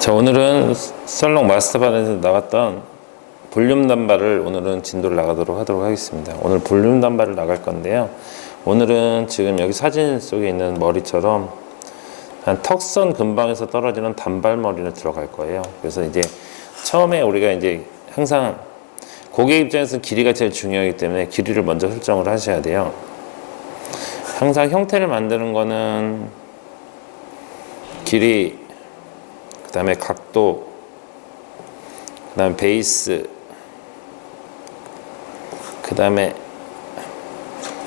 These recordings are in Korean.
자, 오늘은 썰렁 마스터반에서 나갔던 볼륨 단발을 오늘은 진도를 나가도록 하도록 하겠습니다. 오늘 볼륨 단발을 나갈 건데요. 오늘은 지금 여기 사진 속에 있는 머리처럼 한 턱선 근방에서 떨어지는 단발머리를 들어갈 거예요. 그래서 이제 처음에 우리가 이제 항상 고객 입장에서 길이가 제일 중요하기 때문에 길이를 먼저 설정을 하셔야 돼요. 항상 형태를 만드는 거는 길이, 그 다음에 각도, 그 다음에 베이스, 그 다음에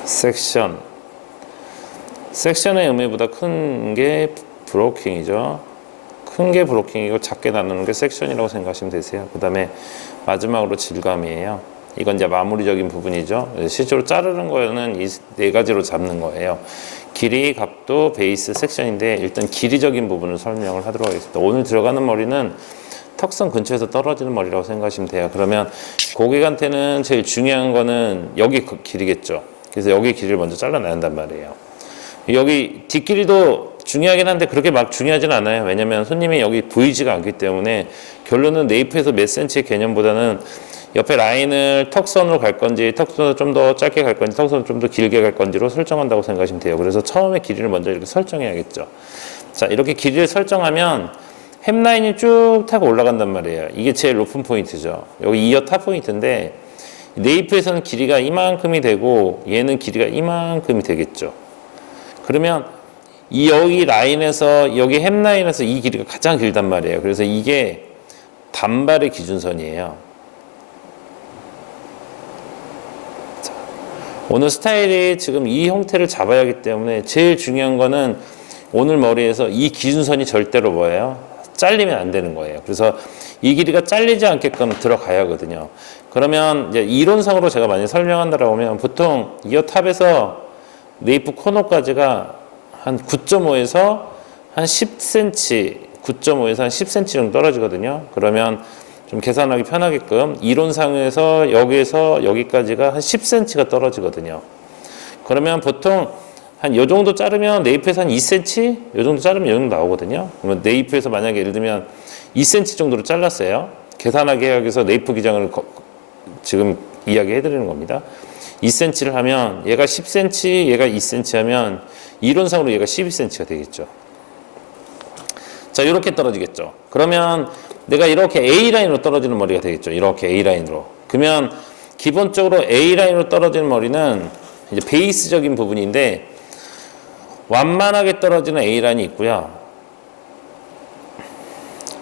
섹션. 섹션의 의미보다 큰 게 브로킹이죠. 큰 게 브로킹이고 작게 나누는 게 섹션이라고 생각하시면 되세요. 그 다음에 마지막으로 질감이에요. 이건 이제 마무리적인 부분이죠. 실제로 자르는 거는 이 네 가지로 잡는 거예요. 길이, 각도, 베이스, 섹션인데 일단 길이적인 부분을 설명을 하도록 하겠습니다. 오늘 들어가는 머리는 턱선 근처에서 떨어지는 머리라고 생각하시면 돼요. 그러면 고객한테는 제일 중요한 거는 여기 길이겠죠. 그래서 여기 길이를 먼저 잘라내야 한단 말이에요. 여기 뒷길이도 중요하긴 한데 그렇게 막 중요하진 않아요. 왜냐면 손님이 여기 보이지가 않기 때문에 결론은 네이프에서 몇 센치의 개념보다는 옆에 라인을 턱선으로 갈 건지, 턱선을 좀 더 짧게 갈 건지, 턱선을 좀 더 길게 갈 건지로 설정한다고 생각하시면 돼요. 그래서 처음에 길이를 먼저 이렇게 설정해야겠죠. 자, 이렇게 길이를 설정하면 햄라인이 쭉 타고 올라간단 말이에요. 이게 제일 높은 포인트죠. 여기 이어 탑 포인트인데 네이프에서는 길이가 이만큼이 되고 얘는 길이가 이만큼이 되겠죠. 그러면 이 여기 라인에서 여기 햄라인에서 이 길이가 가장 길단 말이에요. 그래서 이게 단발의 기준선이에요. 오늘 스타일이 지금 이 형태를 잡아야 하기 때문에 제일 중요한 거는 오늘 머리에서 이 기준선이 절대로 뭐예요? 잘리면 안 되는 거예요. 그래서 이 길이가 잘리지 않게끔 들어가야 하거든요. 그러면 이제 이론상으로 제가 만약에 설명한다라고 하면 보통 이어 탑에서 네이프 코너까지가 한 9.5에서 한 10cm, 9.5에서 한 10cm 정도 떨어지거든요. 그러면 좀 계산하기 편하게끔 이론상에서 여기에서 여기까지가 한 10cm가 떨어지거든요. 그러면 보통 한 요 정도 자르면 네이프에서 한 2cm? 요 정도 자르면 요 정도 나오거든요. 그러면 네이프에서 만약에 예를 들면 2cm 정도로 잘랐어요. 계산하기 위해서 네이프 기장을 지금 이야기해 드리는 겁니다. 2cm를 하면 얘가 10cm, 얘가 2cm 하면 이론상으로 얘가 12cm가 되겠죠. 자, 이렇게 떨어지겠죠. 그러면 내가 이렇게 A라인으로 떨어지는 머리가 되겠죠. 이렇게 A라인으로. 그러면 기본적으로 A라인으로 떨어지는 머리는 이제 베이스적인 부분인데 완만하게 떨어지는 A라인이 있고요.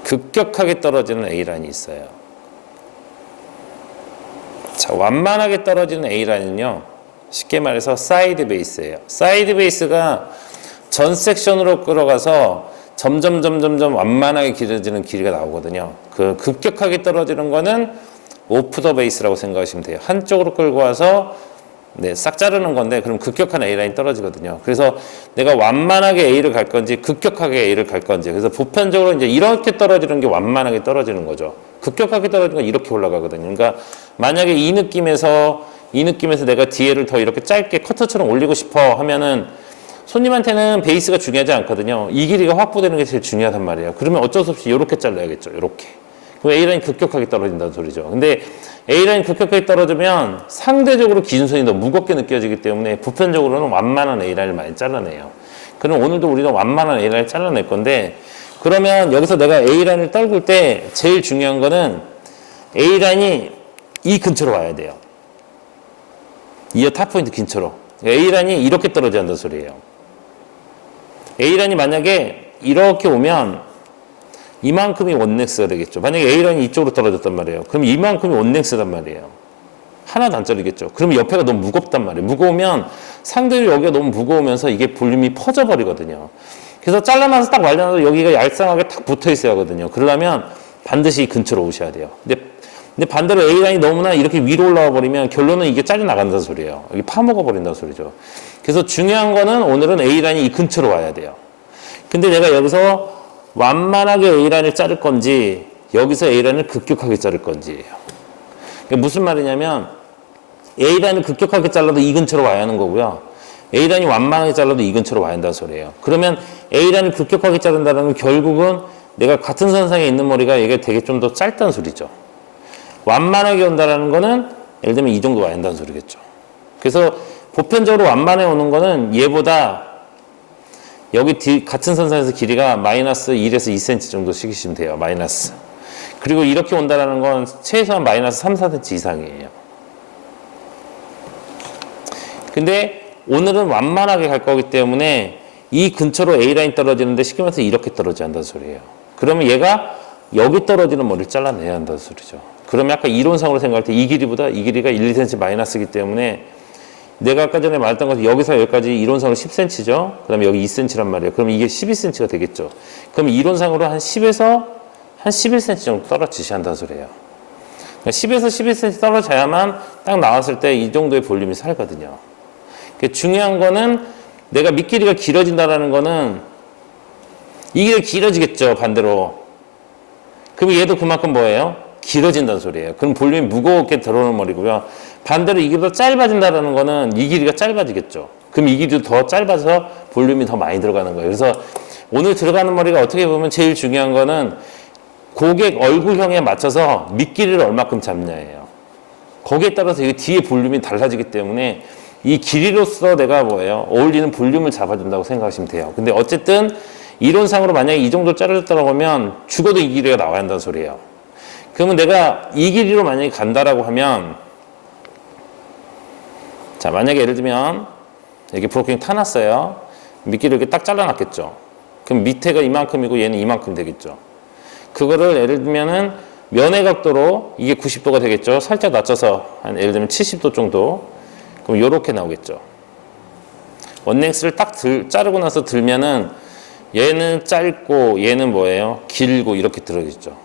급격하게 떨어지는 A라인이 있어요. 자, 완만하게 떨어지는 A라인은요. 쉽게 말해서 사이드 베이스예요. 사이드 베이스가 전 섹션으로 끌어가서 점점 완만하게 길어지는 길이가 나오거든요. 그 급격하게 떨어지는 거는 오프 더 베이스라고 생각하시면 돼요. 한쪽으로 끌고 와서 싹 자르는 건데 그럼 급격한 A라인 떨어지거든요. 그래서 내가 완만하게 A를 갈 건지 급격하게 A를 갈 건지 그래서 보편적으로 이제 이렇게 떨어지는 게 완만하게 떨어지는 거죠. 급격하게 떨어지는 건 이렇게 올라가거든요. 그러니까 만약에 이 느낌에서 내가 뒤에를 더 이렇게 짧게 커터처럼 올리고 싶어 하면은 손님한테는 베이스가 중요하지 않거든요. 이 길이가 확보되는 게 제일 중요하단 말이에요. 그러면 어쩔 수 없이 이렇게 잘라야겠죠. 이렇게. 그럼 A라인 급격하게 떨어진다는 소리죠. 근데 A라인 급격하게 떨어지면 상대적으로 기준선이 더 무겁게 느껴지기 때문에 보편적으로는 완만한 A라인을 많이 잘라내요. 그럼 오늘도 우리는 완만한 A라인을 잘라낼 건데 그러면 여기서 내가 A라인을 떨굴 때 제일 중요한 거는 A라인이 이 근처로 와야 돼요. 이어 탑포인트 근처로. A라인이 이렇게 떨어져야 한다는 소리예요. A라인이 만약에 이렇게 오면 이만큼이 원넥스가 되겠죠. 만약에 A라인이 이쪽으로 떨어졌단 말이에요. 그럼 이만큼이 원넥스단 말이에요. 하나도 안 잘리겠죠. 그러면 옆에가 너무 무겁단 말이에요. 무거우면 상대로 여기가 너무 무거우면서 이게 볼륨이 퍼져버리거든요. 그래서 잘라놔서 딱 말려놔도 여기가 얄쌍하게 딱 붙어있어야 하거든요. 그러려면 반드시 이 근처로 오셔야 돼요. 근데 반대로 A라인이 너무나 이렇게 위로 올라와 버리면 결론은 이게 잘려나간다는 소리예요. 여기 파먹어 버린다는 소리죠. 그래서 중요한 거는 오늘은 A라인이 이 근처로 와야 돼요. 근데 내가 여기서 완만하게 A라인을 자를 건지 여기서 A라인을 급격하게 자를 건지예요. 그러니까 무슨 말이냐면 A라인을 급격하게 잘라도 이 근처로 와야 하는 거고요. A라인이 완만하게 잘라도 이 근처로 와야 한다는 소리예요. 그러면 A라인을 급격하게 자른다는 건 결국은 내가 같은 선상에 있는 머리가 이게 되게 좀 더 짧다는 소리죠. 완만하게 온다라는 거는 예를 들면 이 정도 와야 한다는 소리겠죠. 그래서 보편적으로 완만해 오는 거는 얘보다 여기 같은 선상에서 길이가 마이너스 1에서 2cm 정도 시키시면 돼요. 마이너스. 그리고 이렇게 온다라는 건 최소한 마이너스 3, 4cm 이상이에요. 근데 오늘은 완만하게 갈 거기 때문에 이 근처로 A라인 떨어지는데 쉽게 말해서 이렇게 떨어져야 한다는 소리예요. 그러면 얘가 여기 떨어지는 머리를 잘라내야 한다는 소리죠. 그러면 아까 이론상으로 생각할 때 이 길이보다 이 길이가 1, 2cm 마이너스이기 때문에 내가 아까 전에 말했던 것은 여기서 여기까지 이론상으로 10cm죠. 그 다음에 여기 2cm란 말이에요. 그럼 이게 12cm가 되겠죠. 그럼 이론상으로 한 10에서 한 11cm 정도 떨어지셔야 한다는 소리예요. 10에서 11cm 떨어져야만 딱 나왔을 때 이 정도의 볼륨이 살거든요. 중요한 거는 내가 밑길이가 길어진다는 거는 이게 길어지겠죠. 반대로. 그럼 얘도 그만큼 뭐예요? 길어진다는 소리예요. 그럼 볼륨이 무겁게 들어오는 머리고요. 반대로 이 길이가 짧아진다는 거는 이 길이가 짧아지겠죠. 그럼 이 길이도 더 짧아서 볼륨이 더 많이 들어가는 거예요. 그래서 오늘 들어가는 머리가 어떻게 보면 제일 중요한 거는 고객 얼굴형에 맞춰서 밑길이를 얼마큼 잡냐예요. 거기에 따라서 이 뒤에 볼륨이 달라지기 때문에 이 길이로서 내가 뭐예요? 어울리는 볼륨을 잡아준다고 생각하시면 돼요. 근데 어쨌든 이론상으로 만약에 이 정도 자르셨다고 하면 죽어도 이 길이가 나와야 한다는 소리예요. 그러면 내가 이 길이로 만약에 간다라고 하면 자, 만약에 예를 들면 여기 브로킹 타놨어요. 밑길을 이렇게 딱 잘라놨겠죠. 그럼 밑에가 이만큼이고 얘는 이만큼 되겠죠. 그거를 예를 들면은 면의 각도로 이게 90도가 되겠죠. 살짝 낮춰서 한 예를 들면 70도 정도. 그럼 요렇게 나오겠죠. 원랭스를 딱 자르고 나서 들면은 얘는 짧고 얘는 뭐예요? 길고 이렇게 들어있죠.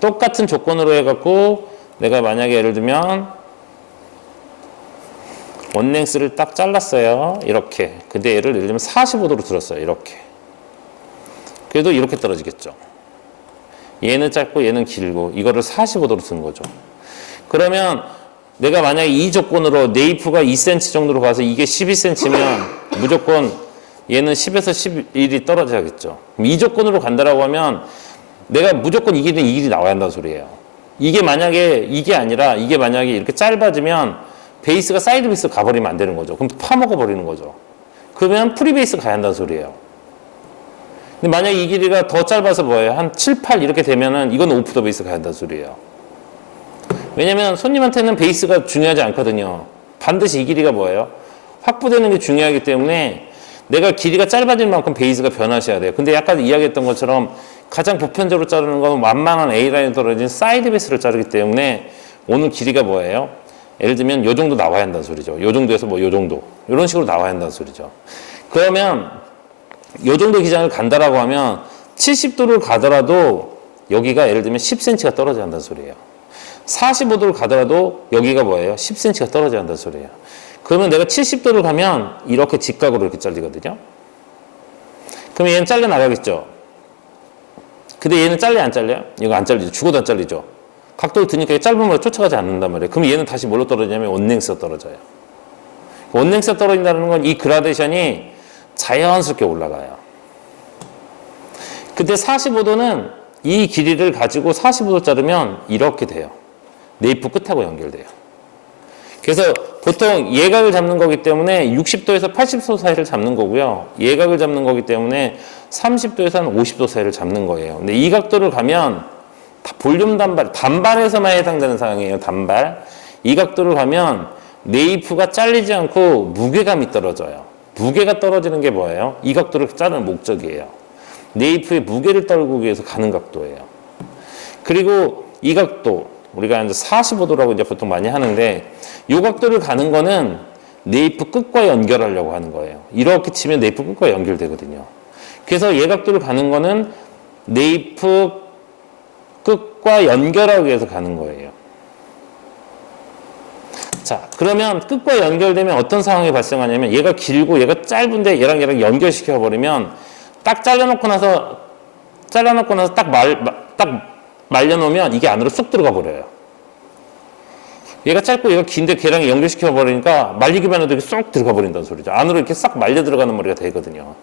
똑같은 조건으로 해갖고 내가 만약에 예를 들면 원랭스를 딱 잘랐어요. 이렇게. 근데 얘를 예를 들면 45도로 들었어요. 이렇게. 그래도 이렇게 떨어지겠죠. 얘는 짧고 얘는 길고 이거를 45도로 쓰는 거죠. 그러면 내가 만약에 이 조건으로 네이프가 2cm 정도로 가서 이게 12cm면 무조건 얘는 10에서 11이 떨어져야겠죠. 그럼 이 조건으로 간다라고 하면 내가 무조건 이 길이 나와야 한다는 소리예요. 이게 만약에 이게 아니라 이게 만약에 이렇게 짧아지면 베이스가 사이드 베이스 가버리면 안 되는 거죠. 그럼 파먹어 버리는 거죠. 그러면 프리 베이스 가야 한다는 소리예요. 근데 만약에 이 길이가 더 짧아서 뭐예요? 한 7, 8 이렇게 되면은 이건 오프 더 베이스 가야 한다는 소리예요. 왜냐면 손님한테는 베이스가 중요하지 않거든요. 반드시 이 길이가 뭐예요? 확보되는 게 중요하기 때문에 내가 길이가 짧아질 만큼 베이스가 변하셔야 돼요. 근데 약간 이야기했던 것처럼 가장 보편적으로 자르는 건 완만한 A라인에 떨어진 사이드 베이스를 자르기 때문에 오늘 길이가 뭐예요? 예를 들면 요 정도 나와야 한다는 소리죠. 요 정도에서 뭐 요 정도. 이런 식으로 나와야 한다는 소리죠. 그러면 요 정도 기장을 간다라고 하면 70도를 가더라도 여기가 예를 들면 10cm가 떨어져야 한다는 소리예요. 45도를 가더라도 여기가 뭐예요? 10cm가 떨어져야 한다는 소리예요. 그러면 내가 70도를 가면 이렇게 직각으로 이렇게 잘리거든요. 그러면 얘는 잘려 나가겠죠. 근데 얘는 잘려 안 잘려요? 이거 안 잘리죠. 죽어도 안 잘리죠. 각도를 드니까 짧은 머리 쫓아가지 않는단 말이에요. 그럼 얘는 다시 뭘로 떨어지냐면 원랭스가 떨어져요. 원랭스가 떨어진다는 건 이 그라데이션이 자연스럽게 올라가요. 근데 45도는 이 길이를 가지고 45도 자르면 이렇게 돼요. 네이프 끝하고 연결돼요. 그래서 보통 예각을 잡는 거기 때문에 60도에서 80도 사이를 잡는 거고요. 예각을 잡는 거기 때문에 30도에서 한 50도 사이를 잡는 거예요. 근데 이 각도를 가면 볼륨 단발에서만 해당되는 상황이에요. 단발. 이 각도를 가면 네이프가 잘리지 않고 무게감이 떨어져요. 무게가 떨어지는 게 뭐예요? 이 각도를 자르는 목적이에요. 네이프의 무게를 떨기 위해서 가는 각도예요. 그리고 이 각도, 우리가 이제 45도라고 이제 보통 많이 하는데, 이 각도를 가는 거는 네이프 끝과 연결하려고 하는 거예요. 이렇게 치면 네이프 끝과 연결되거든요. 그래서 얘 각도를 가는 거는 네이프 끝과 연결하기 위해서 가는 거예요. 자, 그러면 끝과 연결되면 어떤 상황이 발생하냐면 얘가 길고 얘가 짧은데 얘랑 연결시켜 버리면 딱 잘라놓고 나서 딱 말려놓으면 이게 안으로 쑥 들어가 버려요. 얘가 짧고 얘가 긴데 걔랑 연결시켜 버리니까 말리기만 해도 이렇게 쏙 들어가 버린다는 소리죠. 안으로 이렇게 싹 말려 들어가는 머리가 되거든요.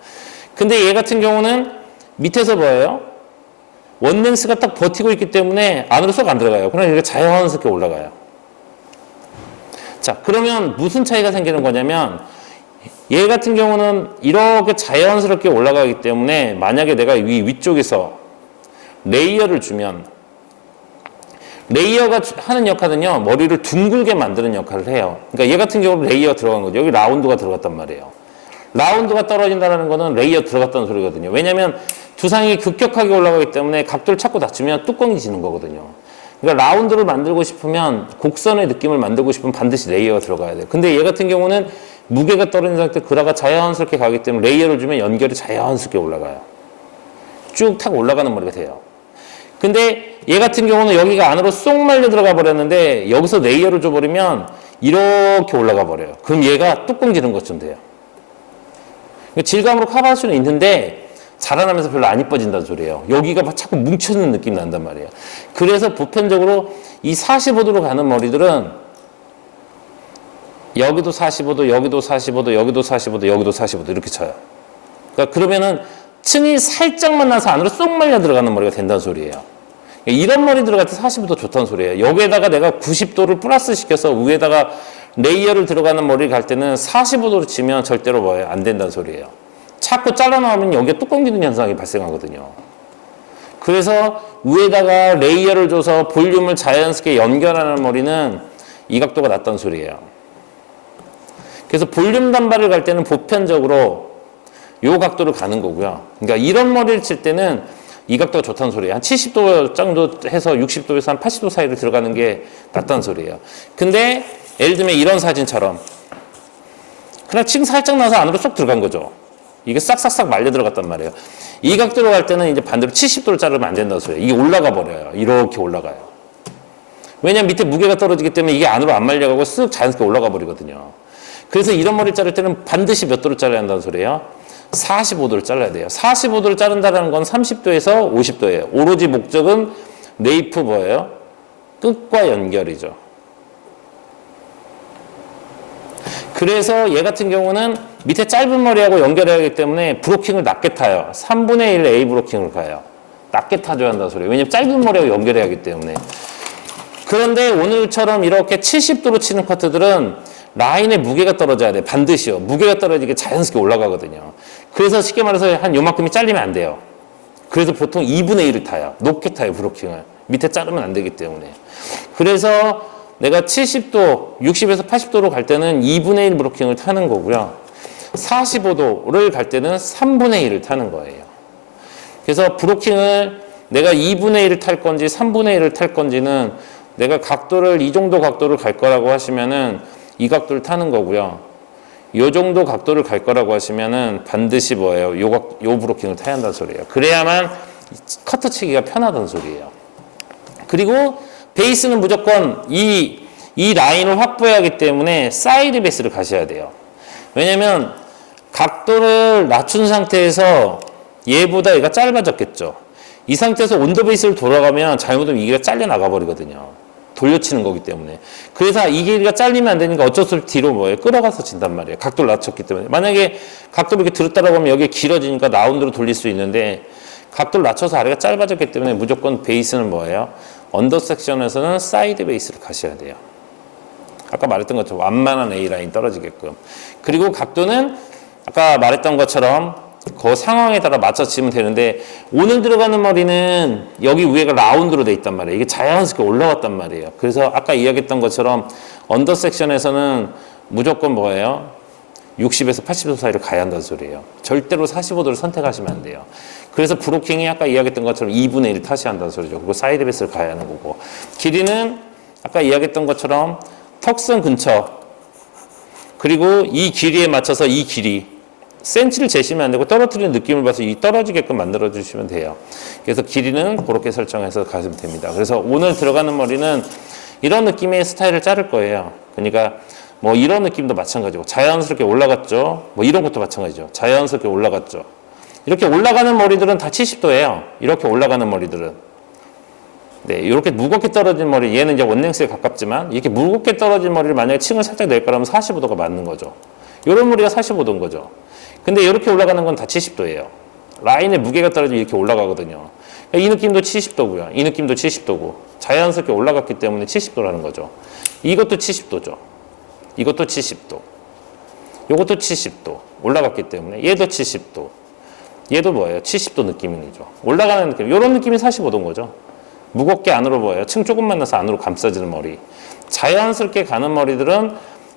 근데 얘 같은 경우는 밑에서 뭐예요? 원랭스가 딱 버티고 있기 때문에 안으로 쏙 안 들어가요. 그러나 이게 자연스럽게 올라가요. 자, 그러면 무슨 차이가 생기는 거냐면 얘 같은 경우는 이렇게 자연스럽게 올라가기 때문에 만약에 내가 위쪽에서 레이어를 주면 레이어가 하는 역할은요, 머리를 둥글게 만드는 역할을 해요. 그러니까 얘 같은 경우는 레이어 들어간 거죠. 여기 라운드가 들어갔단 말이에요. 라운드가 떨어진다는 거는 레이어 들어갔다는 소리거든요. 왜냐하면 두상이 급격하게 올라가기 때문에 각도를 자꾸 낮추면 뚜껑이 지는 거거든요. 그러니까 라운드를 만들고 싶으면 곡선의 느낌을 만들고 싶으면 반드시 레이어가 들어가야 돼요. 근데 얘 같은 경우는 무게가 떨어진 상태 그라가 자연스럽게 가기 때문에 레이어를 주면 연결이 자연스럽게 올라가요. 쭉 타고 올라가는 머리가 돼요. 근데 얘 같은 경우는 여기가 안으로 쏙 말려 들어가 버렸는데 여기서 레이어를 줘버리면 이렇게 올라가 버려요. 그럼 얘가 뚜껑 지는 것처럼 돼요. 질감으로 커버할 수는 있는데 자라나면서 별로 안 이뻐진다는 소리예요. 여기가 막 자꾸 뭉쳐있는 느낌이 난단 말이에요. 그래서 보편적으로 이 45도로 가는 머리들은 여기도 45도, 여기도 45도, 여기도 45도, 여기도 45도 이렇게 쳐요. 그러니까 그러면은 층이 살짝만 나서 안으로 쏙 말려 들어가는 머리가 된다는 소리예요. 이런 머리 들어갈 때 45도 좋다는 소리예요. 여기에다가 내가 90도를 플러스 시켜서 위에다가 레이어를 들어가는 머리를 갈 때는 45도로 치면 절대로 뭐예요? 안 된다는 소리예요. 자꾸 잘라 나오면 여기에 뚜껑 기는 현상이 발생하거든요. 그래서 위에다가 레이어를 줘서 볼륨을 자연스럽게 연결하는 머리는 이 각도가 낫다는 소리예요. 그래서 볼륨 단발을 갈 때는 보편적으로 이 각도를 가는 거고요. 그러니까 이런 머리를 칠 때는 이 각도가 좋다는 소리예요. 한 70도 정도 해서 60도에서 한 80도 사이를 들어가는 게 낫다는 소리예요. 근데 예를 들면 이런 사진처럼 그냥 층 살짝 나서 안으로 쏙 들어간 거죠. 이게 싹싹싹 말려 들어갔단 말이에요. 이 각도로 갈 때는 이제 반대로 70도를 자르면 안 된다는 소리예요. 이게 올라가 버려요. 이렇게 올라가요. 왜냐면 밑에 무게가 떨어지기 때문에 이게 안으로 안 말려가고 쓱 자연스럽게 올라가 버리거든요. 그래서 이런 머리를 자를 때는 반드시 몇 도를 잘라야 한다는 소리예요? 45도를 잘라야 돼요. 45도를 자른다는 건 30도에서 50도예요. 오로지 목적은 네이프 뭐예요? 끝과 연결이죠. 그래서 얘 같은 경우는 밑에 짧은 머리하고 연결해야 하기 때문에 브로킹을 낮게 타요. 3분의 1 A 브로킹을 가요. 낮게 타줘야 한다는 소리예요. 왜냐면 짧은 머리하고 연결해야 하기 때문에. 그런데 오늘처럼 이렇게 70도로 치는 커트들은 라인에 무게가 떨어져야 돼. 반드시요. 무게가 떨어지게 자연스럽게 올라가거든요. 그래서 쉽게 말해서 한 요만큼이 잘리면 안 돼요. 그래서 보통 2분의 1을 타요. 높게 타요, 브로킹을. 밑에 자르면 안 되기 때문에. 그래서 내가 70도, 60에서 80도로 갈 때는 2분의 1 브로킹을 타는 거고요. 45도를 갈 때는 3분의 1을 타는 거예요. 그래서 브로킹을 내가 2분의 1을 탈 건지 3분의 1을 탈 건지는 내가 각도를 이 정도 각도를 갈 거라고 하시면은 이 각도를 타는 거고요. 요 정도 각도를 갈 거라고 하시면은 반드시 뭐예요? 요 브로킹을 타야 한다는 소리예요. 그래야만 커트 치기가 편하다는 소리예요. 그리고 베이스는 무조건 이 라인을 확보해야 하기 때문에 사이드 베이스를 가셔야 돼요. 왜냐면 각도를 낮춘 상태에서 얘보다 얘가 짧아졌겠죠. 이 상태에서 온더 베이스를 돌아가면 잘못하면 이 길이가 잘려 나가 버리거든요. 돌려치는 거기 때문에. 그래서 이 길이가 잘리면 안 되니까 어쩔 수 없이 뒤로 뭐예요? 끌어가서 친단 말이에요. 각도를 낮췄기 때문에. 만약에 각도를 이렇게 들었다라고 하면 여기에 길어지니까 라운드로 돌릴 수 있는데 각도를 낮춰서 아래가 짧아졌기 때문에 무조건 베이스는 뭐예요? 언더 섹션에서는 사이드 베이스를 가셔야 돼요. 아까 말했던 것처럼 완만한 A라인 떨어지게끔. 그리고 각도는 아까 말했던 것처럼 그 상황에 따라 맞춰 치면 되는데 오늘 들어가는 머리는 여기 위에가 라운드로 돼 있단 말이에요. 이게 자연스럽게 올라왔단 말이에요. 그래서 아까 이야기했던 것처럼 언더 섹션에서는 무조건 뭐예요? 60에서 80도 사이를 가야 한다는 소리예요. 절대로 45도를 선택하시면 안 돼요. 그래서 브로킹이 아까 이야기했던 것처럼 2분의 1을 타셔야 한다는 소리죠. 그리고 사이드 베이스를 가야 하는 거고. 길이는 아까 이야기했던 것처럼 턱선 근처 그리고 이 길이에 맞춰서 이 길이 센치를 재시면 안 되고 떨어뜨리는 느낌을 봐서 이 떨어지게끔 만들어 주시면 돼요. 그래서 길이는 그렇게 설정해서 가시면 됩니다. 그래서 오늘 들어가는 머리는 이런 느낌의 스타일을 자를 거예요. 그러니까 뭐 이런 느낌도 마찬가지고 자연스럽게 올라갔죠. 뭐 이런 것도 마찬가지죠. 자연스럽게 올라갔죠. 이렇게 올라가는 머리들은 다 70도예요. 이렇게 올라가는 머리들은. 네, 이렇게 무겁게 떨어진 머리, 얘는 이제 원랭스에 가깝지만 이렇게 무겁게 떨어진 머리를 만약에 층을 살짝 낼 거라면 45도가 맞는 거죠. 이런 머리가 45도인 거죠. 근데 이렇게 올라가는 건 다 70도예요. 라인의 무게가 떨어지면 이렇게 올라가거든요. 이 느낌도 70도고요. 이 느낌도 70도고 자연스럽게 올라갔기 때문에 70도라는 거죠. 이것도 70도죠. 이것도 70도. 이것도 70도. 올라갔기 때문에 얘도 70도. 얘도 뭐예요? 70도 느낌이죠. 올라가는 느낌. 이런 느낌이 45도인 거죠. 무겁게 안으로 보여요. 층 조금만 나서 안으로 감싸지는 머리. 자연스럽게 가는 머리들은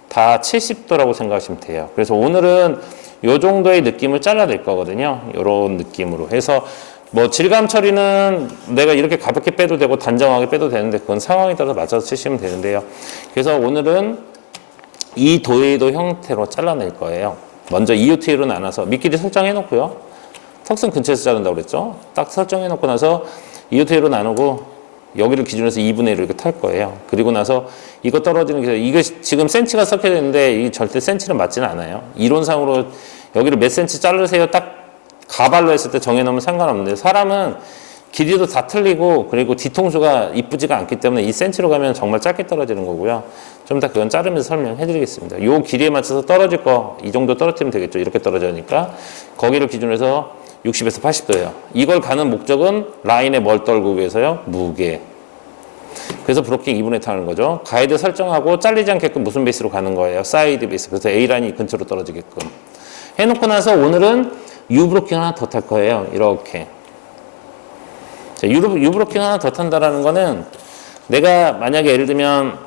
다 70도라고 생각하시면 돼요. 그래서 오늘은 이 정도의 느낌을 잘라낼 거거든요. 이런 느낌으로 해서 뭐 질감 처리는 내가 이렇게 가볍게 빼도 되고 단정하게 빼도 되는데 그건 상황에 따라서 맞춰서 치시면 되는데요. 그래서 오늘은 이 도웨이도 형태로 잘라낼 거예요. 먼저 EUT로 나눠서 밑길이 설정해 놓고요. 턱선 근처에서 자른다고 그랬죠. 딱 설정해 놓고 나서 EUT로 나누고 여기를 기준으로 해서 2분의 1을 이렇게 탈 거예요. 그리고 나서 이거 떨어지는 게 이거 지금 센치가 섞여 있는데 이 절대 센치는 맞지는 않아요. 이론상으로 여기를 몇 센치 자르세요. 딱 가발로 했을 때 정해놓으면 상관없는데 사람은 길이도 다 틀리고 그리고 뒤통수가 이쁘지가 않기 때문에 이 센치로 가면 정말 짧게 떨어지는 거고요. 좀 더 그건 자르면서 설명해 드리겠습니다. 요 길이에 맞춰서 떨어질 거 이 정도 떨어뜨리면 되겠죠. 이렇게 떨어지니까 거기를 기준으로 해서 60에서 80도예요. 이걸 가는 목적은 라인에 뭘 떨고 위해서요? 무게. 그래서 브로킹 2분의 타는 거죠. 가이드 설정하고 잘리지 않게끔 무슨 베이스로 가는 거예요? 사이드 베이스. 그래서 A라인이 근처로 떨어지게끔. 해놓고 나서 오늘은 U 브로킹 하나 더 탈 거예요. 이렇게. 자, U 브로킹 하나 더 탄다라는 거는 내가 만약에 예를 들면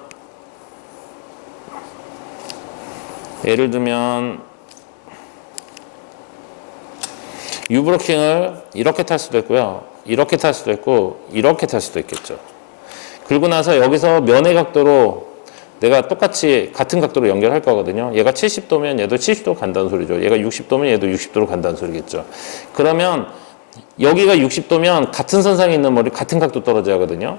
U 브로킹을 이렇게 탈 수도 있고요. 이렇게 탈 수도 있고 이렇게 탈 수도 있겠죠. 그리고 나서 여기서 면의 각도로 내가 똑같이 같은 각도로 연결할 거거든요. 얘가 70도면 얘도 70도 간다는 소리죠. 얘가 60도면 얘도 60도로 간다는 소리겠죠. 그러면 여기가 60도면 같은 선상에 있는 머리 같은 각도 떨어져야 하거든요.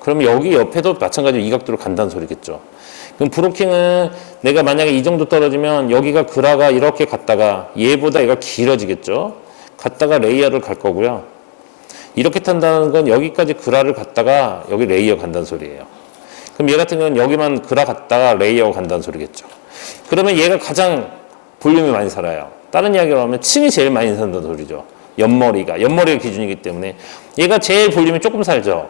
그럼 여기 옆에도 마찬가지로 이 각도로 간다는 소리겠죠. 그럼 브로킹은 내가 만약에 이 정도 떨어지면 여기가 그라가 이렇게 갔다가 얘보다 얘가 길어지겠죠. 갔다가 레이어를 갈 거고요. 이렇게 탄다는 건 여기까지 그라를 갔다가 여기 레이어 간다는 소리예요. 그럼 얘 같은 경우는 여기만 그라 갔다가 레이어 간다는 소리겠죠. 그러면 얘가 가장 볼륨이 많이 살아요. 다른 이야기로 하면 층이 제일 많이 산다는 소리죠. 옆머리가 기준이기 때문에 얘가 제일 볼륨이 조금 살죠.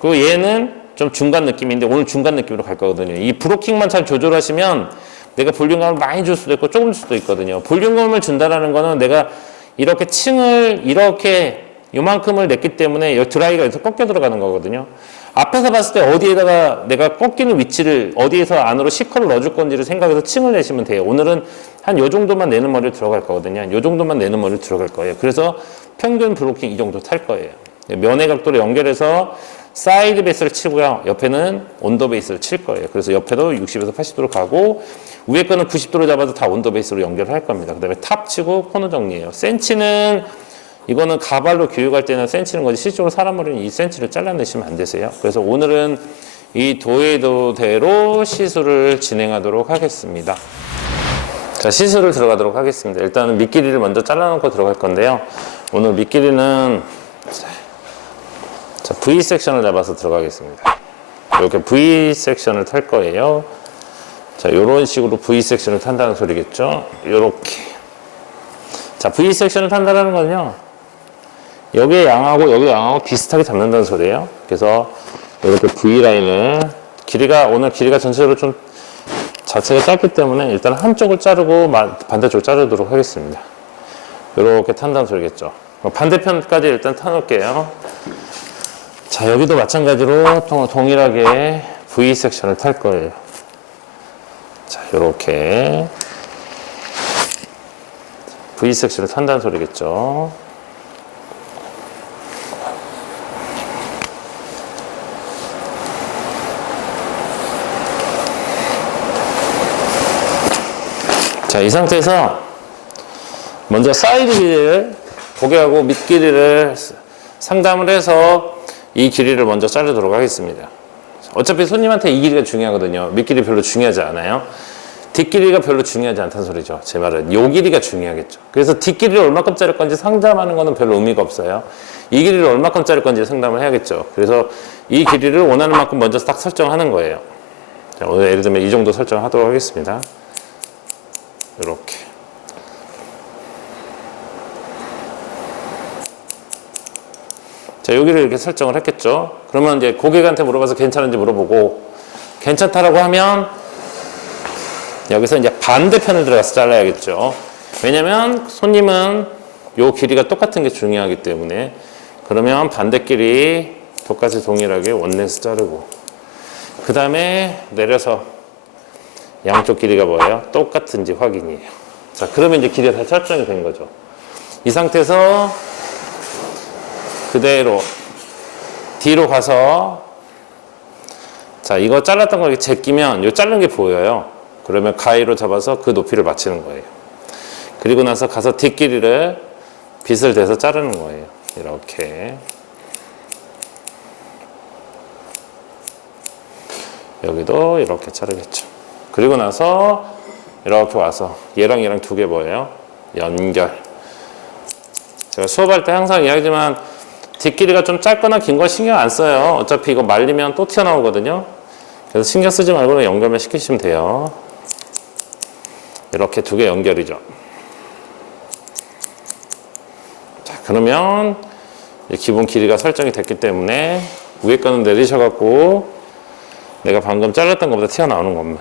그리고 얘는 좀 중간 느낌인데 오늘 중간 느낌으로 갈 거거든요. 이 브로킹만 잘 조절하시면 내가 볼륨감을 많이 줄 수도 있고 조금 줄 수도 있거든요. 볼륨감을 준다라는 거는 내가 이렇게 층을 이렇게 요만큼을 냈기 때문에 이 드라이가 여기서 꺾여 들어가는 거거든요. 앞에서 봤을 때 어디에다가 내가 꺾이는 위치를 어디에서 안으로 시커를 넣어줄 건지를 생각해서 층을 내시면 돼요. 오늘은 한 요 정도만 내는 머리를 들어갈 거거든요. 요 정도만 내는 머리를 들어갈 거예요. 그래서 평균 브로킹 이 정도 탈 거예요. 면의 각도로 연결해서 사이드 베이스를 치고요. 옆에는 온더 베이스를 칠 거예요. 그래서 옆에도 60에서 80도로 가고 위에 거는 90도로 잡아서 다 온더 베이스로 연결할 겁니다. 그 다음에 탑 치고 코너 정리해요. 센치는 이거는 가발로 교육할 때는 센치는 거지 실제로 사람 머리는 이 센치를 잘라내시면 안 되세요. 그래서 오늘은 이 도웨이도대로 시술을 진행하도록 하겠습니다. 자, 시술을 들어가도록 하겠습니다. 일단은 밑길이를 먼저 잘라놓고 들어갈 건데요. 오늘 밑길이는 자, V 섹션을 잡아서 들어가겠습니다. 이렇게 V 섹션을 탈 거예요. 자, 이런 식으로 V 섹션을 탄다는 소리겠죠. 이렇게. 자, V 섹션을 탄다는 건요. 여기 양하고 비슷하게 잡는다는 소리예요. 그래서 이렇게 V 라인을 오늘 길이가 전체적으로 좀 자체가 짧기 때문에 일단 한쪽을 자르고 반대쪽을 자르도록 하겠습니다. 이렇게 탄다는 소리겠죠. 반대편까지 일단 타놓을게요. 자, 여기도 마찬가지로 동일하게 V 섹션을 탈 거예요. 자, 이렇게 V 섹션을 탄다는 소리겠죠. 자, 이 상태에서 먼저 사이드 길이를 고개하고 밑 길이를 상담을 해서 이 길이를 먼저 자르도록 하겠습니다. 어차피 손님한테 이 길이가 중요하거든요. 밑길이 별로 중요하지 않아요. 뒷길이가 별로 중요하지 않다는 소리죠. 제 말은 요 길이가 중요하겠죠. 그래서 뒷길이를 얼마큼 자를 건지 상담하는 거는 별로 의미가 없어요. 이 길이를 얼마큼 자를 건지 상담을 해야겠죠. 그래서 이 길이를 원하는 만큼 먼저 딱 설정하는 거예요. 자, 오늘 예를 들면 이 정도 설정하도록 하겠습니다. 이렇게. 자, 여기를 이렇게 설정을 했겠죠. 그러면 이제 고객한테 물어봐서 괜찮은지 물어보고, 괜찮다라고 하면 여기서 이제 반대편을 들어가서 잘라야겠죠. 왜냐면 손님은 요 길이가 똑같은 게 중요하기 때문에. 그러면 반대끼리 똑같이 동일하게 원넥스 자르고, 그 다음에 내려서 양쪽 길이가 뭐예요? 똑같은지 확인이에요. 자, 그러면 이제 길이가 다 설정이 된 거죠. 이 상태에서 그대로 뒤로 가서, 자, 이거 잘랐던 거 이렇게 제끼면 요 자른 게 보여요. 그러면 가위로 잡아서 그 높이를 맞추는 거예요. 그리고 나서 가서 뒷길이를 빗을 대서 자르는 거예요. 이렇게. 여기도 이렇게 자르겠죠. 그리고 나서 이렇게 와서 얘랑 얘랑 두 개 뭐예요? 연결. 제가 수업할 때 항상 이야기하지만 뒷길이가 좀 짧거나 긴 거 신경 안 써요. 어차피 이거 말리면 또 튀어나오거든요. 그래서 신경 쓰지 말고 그냥 연결만 시키시면 돼요. 이렇게 두 개 연결이죠. 자, 그러면 기본 길이가 설정이 됐기 때문에 위에 거는 내리셔갖고 내가 방금 잘랐던 것보다 튀어나오는 것만.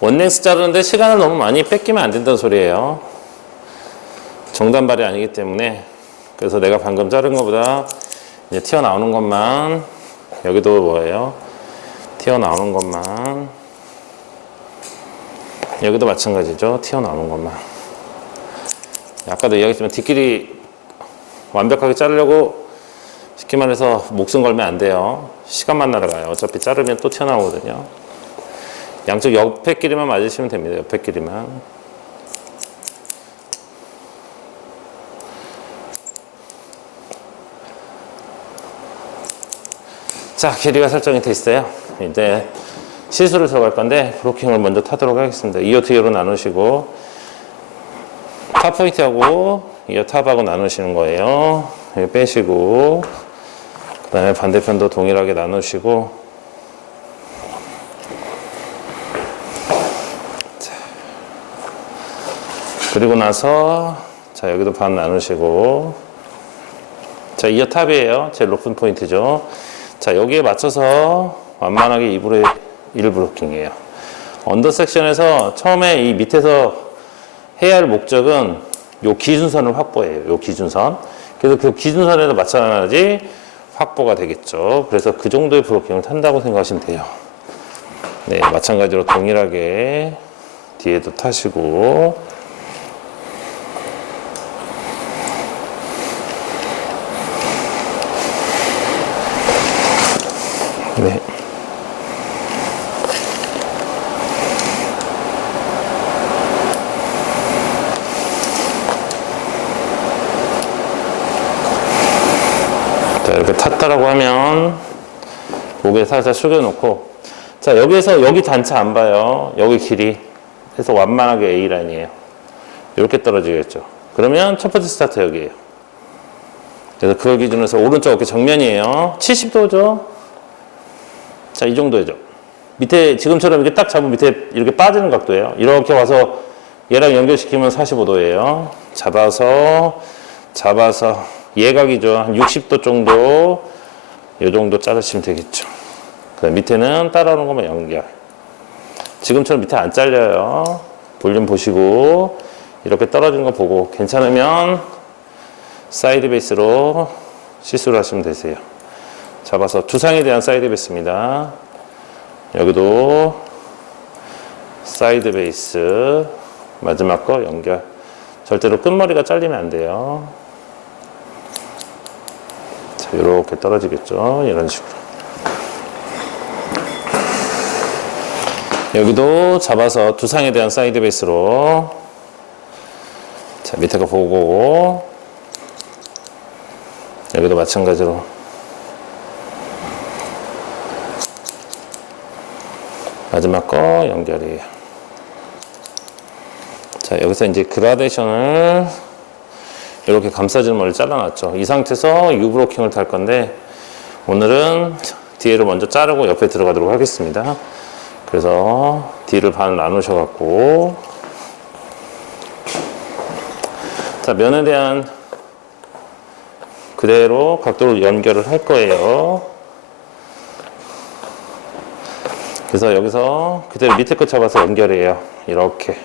원넥스 자르는데 시간을 너무 많이 뺏기면 안 된다는 소리예요. 정단발이 아니기 때문에. 그래서 내가 방금 자른 것보다 이제 튀어나오는 것만, 여기도 뭐예요? 튀어나오는 것만, 여기도 마찬가지죠. 튀어나오는 것만. 아까도 이야기했지만 뒷길이 완벽하게 자르려고 쉽게 말해서 목숨 걸면 안 돼요. 시간만 날아가요. 어차피 자르면 또 튀어나오거든요. 양쪽 옆에 길이만 맞으시면 됩니다. 옆에 길이만. 자, 길이가 설정이 돼 있어요. 이제 시술을 들어갈 건데 브로킹을 먼저 타도록 하겠습니다. 이어 뒤로 나누시고, 탑 포인트하고 이어 탑하고 나누시는 거예요. 여기 빼시고, 그 다음에 반대편도 동일하게 나누시고, 자, 그리고 나서 자, 여기도 반 나누시고, 자, 이어 탑이에요. 제일 높은 포인트죠. 자, 여기에 맞춰서 완만하게 2분의 1 브로킹이에요. 언더 섹션에서 처음에 이 밑에서 해야 할 목적은 요 기준선을 확보해요. 요 기준선. 그래서 그 기준선에도 맞춰놔야지 확보가 되겠죠. 그래서 그 정도의 브로킹을 탄다고 생각하시면 돼요. 네, 마찬가지로 동일하게 뒤에도 타시고, 네. 자, 이렇게 탔다라고 하면 고개 살살 숙여놓고, 자, 여기에서 여기 단차 안 봐요. 여기 길이. 그래서 완만하게 A라인이에요. 이렇게 떨어지겠죠. 그러면 첫 번째 스타트 여기에요. 그래서 그걸 기준으로 해서 오른쪽 어깨 정면이에요. 70도죠. 자, 이 정도죠. 밑에 지금처럼 이렇게 딱 잡으면 밑에 이렇게 빠지는 각도예요. 이렇게 와서 얘랑 연결시키면 45도예요. 잡아서 예각이죠. 한 60도 정도, 이 정도 자르시면 되겠죠. 그다음 밑에는 따라오는 것만 연결. 지금처럼 밑에 안 잘려요. 볼륨 보시고 이렇게 떨어지는 거 보고 괜찮으면 사이드 베이스로 시술을 하시면 되세요. 잡아서 두상에 대한 사이드 베이스입니다. 여기도 사이드 베이스, 마지막 거 연결. 절대로 끝머리가 잘리면 안 돼요. 자, 이렇게 떨어지겠죠. 이런 식으로. 여기도 잡아서 두상에 대한 사이드 베이스로. 자, 밑에 거 보고. 여기도 마찬가지로. 마지막 거 연결이에요. 자, 여기서 이제 그라데이션을 이렇게 감싸주는 머리를 잘라놨죠. 이 상태에서 U 브로킹을 탈 건데, 오늘은 뒤에를 먼저 자르고 옆에 들어가도록 하겠습니다. 그래서 뒤를 반 나누셔갖고, 자, 면에 대한 그대로 각도를 연결을 할 거예요. 그래서 여기서 그대로 밑에 거 잡아서 연결해요. 이렇게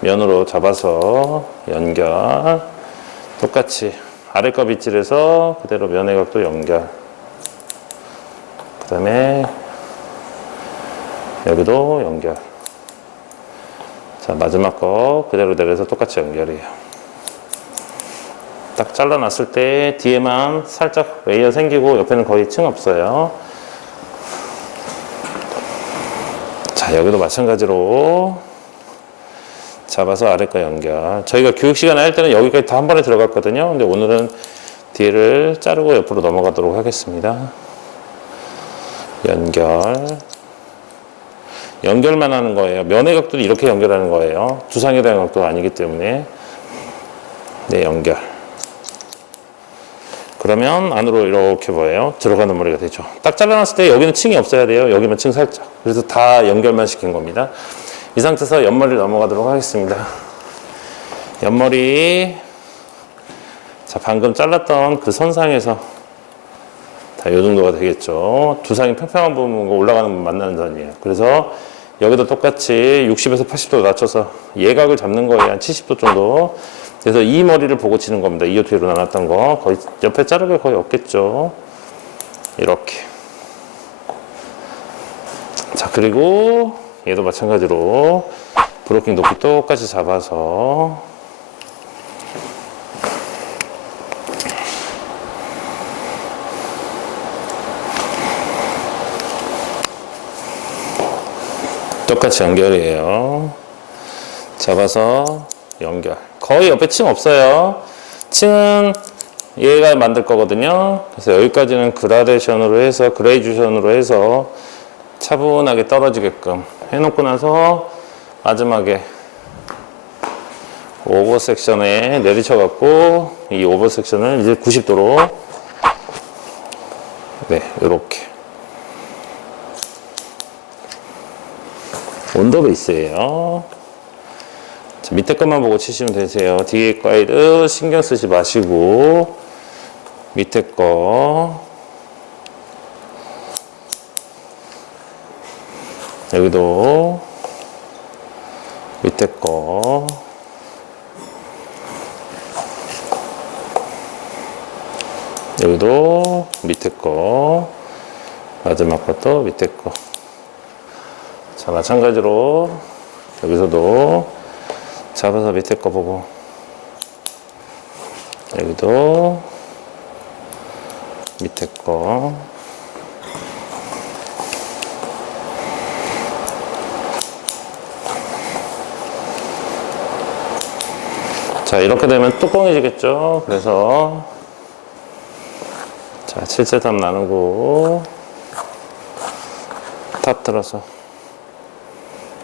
면으로 잡아서 연결. 똑같이 아래 거 빗질해서 그대로 면의 각도 연결. 그 다음에 여기도 연결. 자, 마지막 거 그대로 내려서 똑같이 연결해요. 딱 잘라놨을 때 뒤에만 살짝 레이어 생기고 옆에는 거의 층 없어요. 자, 여기도 마찬가지로 잡아서 아래 거 연결. 저희가 교육 시간에 할 때는 여기까지 다 한 번에 들어갔거든요. 근데 오늘은 뒤를 자르고 옆으로 넘어가도록 하겠습니다. 연결만 하는 거예요. 면의 각도도 이렇게 연결하는 거예요. 두상에 대한 각도가 아니기 때문에. 네, 연결. 그러면 안으로 이렇게 뭐예요? 들어가는 머리가 되죠. 딱 잘라놨을 때 여기는 층이 없어야 돼요. 여기만 층 살짝. 그래서 다 연결만 시킨 겁니다. 이 상태에서 옆머리를 넘어가도록 하겠습니다. 옆머리. 자, 방금 잘랐던 그 선상에서 다 이 정도가 되겠죠. 두상이 평평한 부분과 올라가는 부분 만나는 선이에요. 그래서 여기도 똑같이 60에서 80도 낮춰서 예각을 잡는 거예요. 한 70도 정도. 그래서 이 머리를 보고 치는 겁니다. 이 뒤로 나눴던 거. 거의 옆에 자르게 거의 없겠죠. 이렇게. 자, 그리고 얘도 마찬가지로 브로킹 높이 똑같이 잡아서 똑같이 연결이에요. 잡아서 연결. 거의 옆에 층 없어요. 층은 얘가 만들 거거든요. 그래서 여기까지는 그라데이션으로 해서 그레이주션으로 해서 차분하게 떨어지게끔 해놓고 나서 마지막에 오버 섹션에 내리쳐 갖고 이 오버 섹션을 이제 90도로 네, 요렇게 온더 베이스예요. 자, 밑에 것만 보고 치시면 되세요. 뒤에 거에도 신경 쓰지 마시고 밑에 거 여기도 밑에 거 여기도 밑에 거 마지막 것도 밑에 거. 자, 마찬가지로 여기서도 잡아서 밑에 거 보고 여기도 밑에 거 자, 이렇게 되면 뚜껑이지겠죠. 그래서 자, 7세탑 나누고 탑 들어서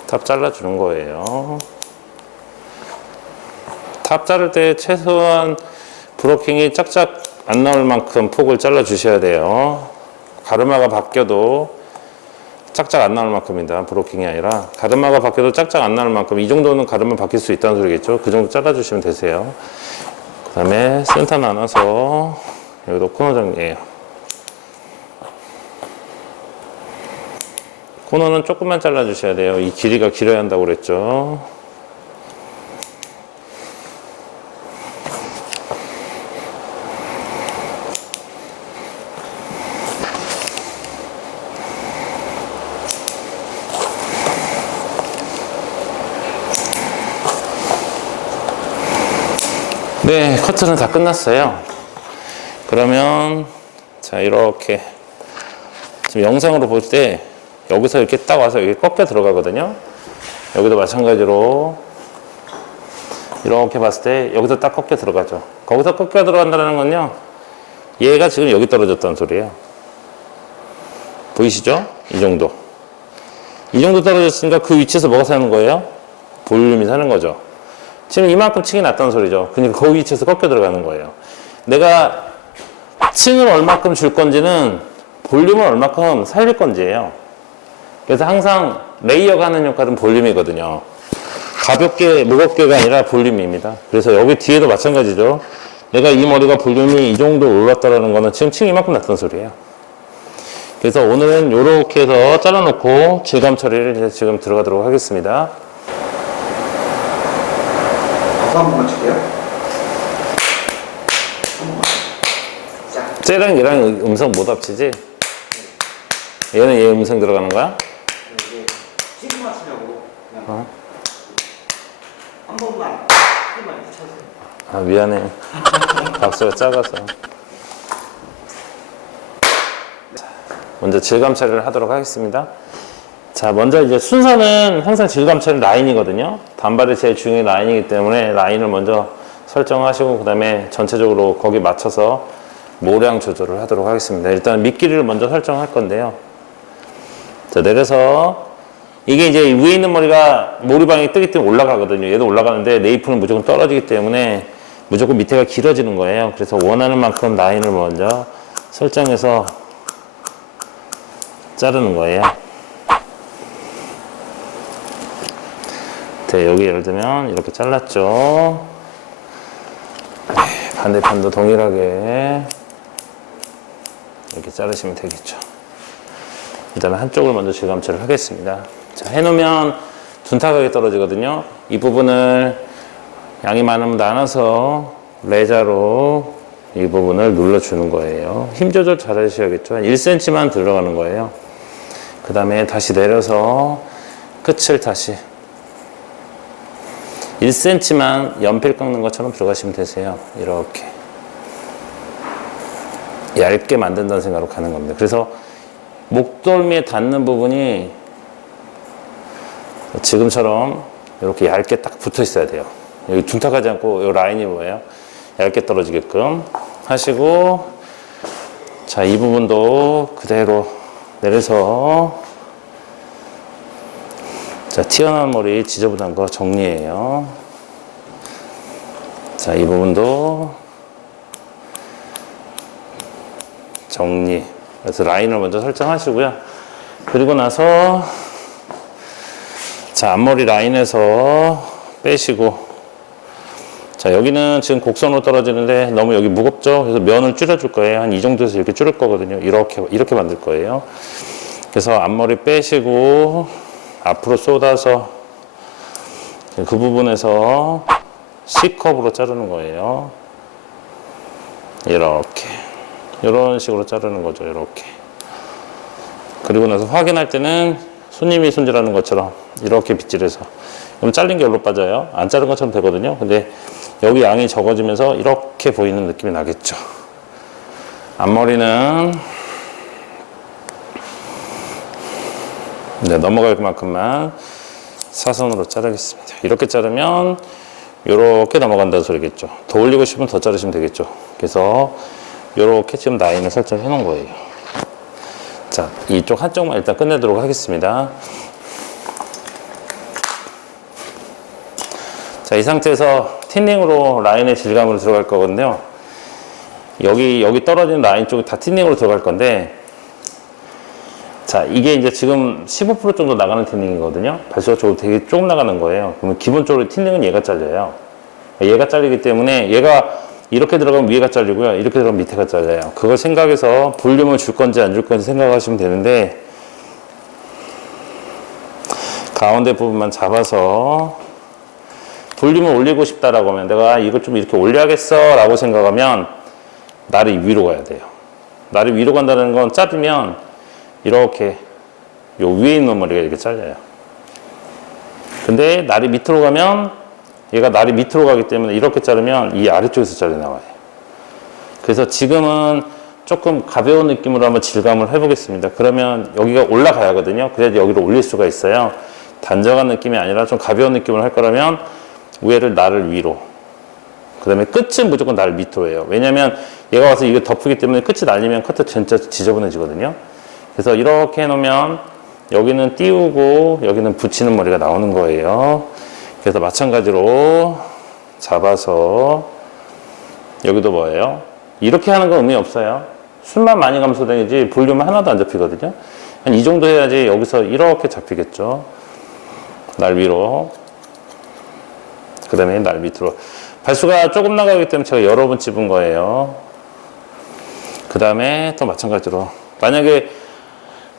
탑 잘라주는 거예요. 탑 자를 때 최소한 브로킹이 짝짝 안 나올 만큼 폭을 잘라 주셔야 돼요. 가르마가 바뀌어도 짝짝 안 나올 만큼입니다. 브로킹이 아니라 가르마가 바뀌어도 짝짝 안 나올 만큼 이 정도는 가르마 바뀔 수 있다는 소리겠죠. 그 정도 잘라 주시면 되세요. 그 다음에 센터 나눠서 여기도 코너 정리해요. 코너는 조금만 잘라 주셔야 돼요. 이 길이가 길어야 한다고 그랬죠. 네, 커트는 다 끝났어요. 그러면 자, 이렇게 지금 영상으로 볼 때 여기서 이렇게 딱 와서 여기 꺾여 들어가거든요. 여기도 마찬가지로 이렇게 봤을 때 여기서 딱 꺾여 들어가죠. 거기서 꺾여 들어간다는 건요, 얘가 지금 여기 떨어졌다는 소리예요. 보이시죠? 이 정도 떨어졌으니까 그 위치에서 뭐가 사는 거예요? 볼륨이 사는 거죠. 지금 이만큼 층이 났다는 소리죠. 그러니까 그 위치에서 꺾여 들어가는 거예요. 내가 층을 얼마큼 줄 건지는 볼륨을 얼마큼 살릴 건지예요. 그래서 항상 레이어가 하는 역할은 볼륨이거든요. 가볍게 무겁게가 아니라 볼륨입니다. 그래서 여기 뒤에도 마찬가지죠. 내가 이 머리가 볼륨이 이 정도 올랐다라는 거는 지금 층 이만큼 났던 소리예요. 그래서 오늘은 이렇게 해서 잘라놓고 질감 처리를 이제 지금 들어가도록 하겠습니다. 한 번만 줄게요. 쟤랑 얘랑 음성 못 합치지? 얘는 얘 음성 들어가는 거야? 이게 시그 맞추려고 그냥 한 번만 이렇게 쳐주세요. 아, 미안해. 박수가 작아서. 먼저 질감 처리를 하도록 하겠습니다. 자, 먼저 이제 순서는 항상 질감 처리 라인이거든요. 단발이 제일 중요한 라인이기 때문에 라인을 먼저 설정하시고, 그 다음에 전체적으로 거기 맞춰서 모량 조절을 하도록 하겠습니다. 일단 밑길이를 먼저 설정할 건데요. 자, 내려서 이게 이제 위에 있는 머리가 모리방이 뜨기 때문에 올라가거든요. 얘도 올라가는데 네이프는 무조건 떨어지기 때문에 무조건 밑에가 길어지는 거예요. 그래서 원하는 만큼 라인을 먼저 설정해서 자르는 거예요. 네, 여기 예를 들면 이렇게 잘랐죠. 반대편도 동일하게 이렇게 자르시면 되겠죠. 일단 한쪽을 먼저 질감 처리를 하겠습니다. 자, 해놓으면 둔탁하게 떨어지거든요. 이 부분을 양이 많으면 나눠서 레자로 이 부분을 눌러주는 거예요. 힘 조절 잘 하셔야겠죠. 한 1cm만 들어가는 거예요. 그 다음에 다시 내려서 끝을 다시 1cm만 연필 깎는 것처럼 들어가시면 되세요. 이렇게 얇게 만든다는 생각으로 가는 겁니다. 그래서 목덜미에 닿는 부분이 지금처럼 이렇게 얇게 딱 붙어 있어야 돼요. 여기 둔탁하지 않고 이 라인이 뭐예요? 얇게 떨어지게끔 하시고, 자, 이 부분도 그대로 내려서, 자, 튀어나온 머리 지저분한 거 정리해요. 자, 이 부분도 정리. 그래서 라인을 먼저 설정하시고요. 그리고 나서, 자, 앞머리 라인에서 빼시고, 자, 여기는 지금 곡선으로 떨어지는데 너무 여기 무겁죠? 그래서 면을 줄여줄 거예요. 한 이 정도에서 이렇게 줄일 거거든요. 이렇게 만들 거예요. 그래서 앞머리 빼시고, 앞으로 쏟아서 그 부분에서 C컵으로 자르는 거예요. 이렇게. 이런 식으로 자르는 거죠. 이렇게. 그리고 나서 확인할 때는 손님이 손질하는 것처럼 이렇게 빗질해서. 그럼 잘린 게 여기로 빠져요. 안 자른 것처럼 되거든요. 근데 여기 양이 적어지면서 이렇게 보이는 느낌이 나겠죠. 앞머리는 네, 넘어갈 만큼만 사선으로 자르겠습니다. 이렇게 자르면 이렇게 넘어간다는 소리겠죠. 더 올리고 싶으면 더 자르시면 되겠죠. 그래서 이렇게 지금 라인을 설정해 놓은 거예요. 자, 이쪽 한쪽만 일단 끝내도록 하겠습니다. 자, 이 상태에서 틴닝으로 라인의 질감으로 들어갈 거거든요. 여기 떨어지는 라인 쪽이 다 틴닝으로 들어갈 건데, 자, 이게 이제 지금 15% 정도 나가는 틴닝이거든요. 발수가 되게 조금 나가는 거예요. 그러면 기본적으로 틴닝은 얘가 잘려요. 얘가 잘리기 때문에 얘가 이렇게 들어가면 위에가 잘리고요. 이렇게 들어가면 밑에가 잘려요. 그걸 생각해서 볼륨을 줄 건지 안 줄 건지 생각하시면 되는데, 가운데 부분만 잡아서 볼륨을 올리고 싶다라고 하면 내가 이거 좀 이렇게 올려야겠어 라고 생각하면 날이 위로 가야 돼요. 날이 위로 간다는 건 자르면 이렇게 요 위에 있는 머리가 이렇게 잘려요. 근데 날이 밑으로 가면 얘가 날이 밑으로 가기 때문에 이렇게 자르면 이 아래쪽에서 잘려 나와요. 그래서 지금은 조금 가벼운 느낌으로 한번 질감을 해보겠습니다. 그러면 여기가 올라가야 하거든요. 그래야 여기로 올릴 수가 있어요. 단정한 느낌이 아니라 좀 가벼운 느낌을 할 거라면 위에를 날을 위로, 그 다음에 끝은 무조건 날 밑으로 해요. 왜냐면 얘가 와서 이거 덮기 때문에 끝이 날리면 커트 진짜 지저분해지거든요. 그래서 이렇게 해놓으면 여기는 띄우고 여기는 붙이는 머리가 나오는 거예요. 그래서 마찬가지로 잡아서 여기도 뭐예요? 이렇게 하는 건 의미 없어요. 숨만 많이 감소되지 볼륨은 하나도 안 잡히거든요. 한 이 정도 해야지 여기서 이렇게 잡히겠죠. 날 위로, 그 다음에 날 밑으로. 발수가 조금 나가기 때문에 제가 여러 번 찝은 거예요. 그 다음에 또 마찬가지로 만약에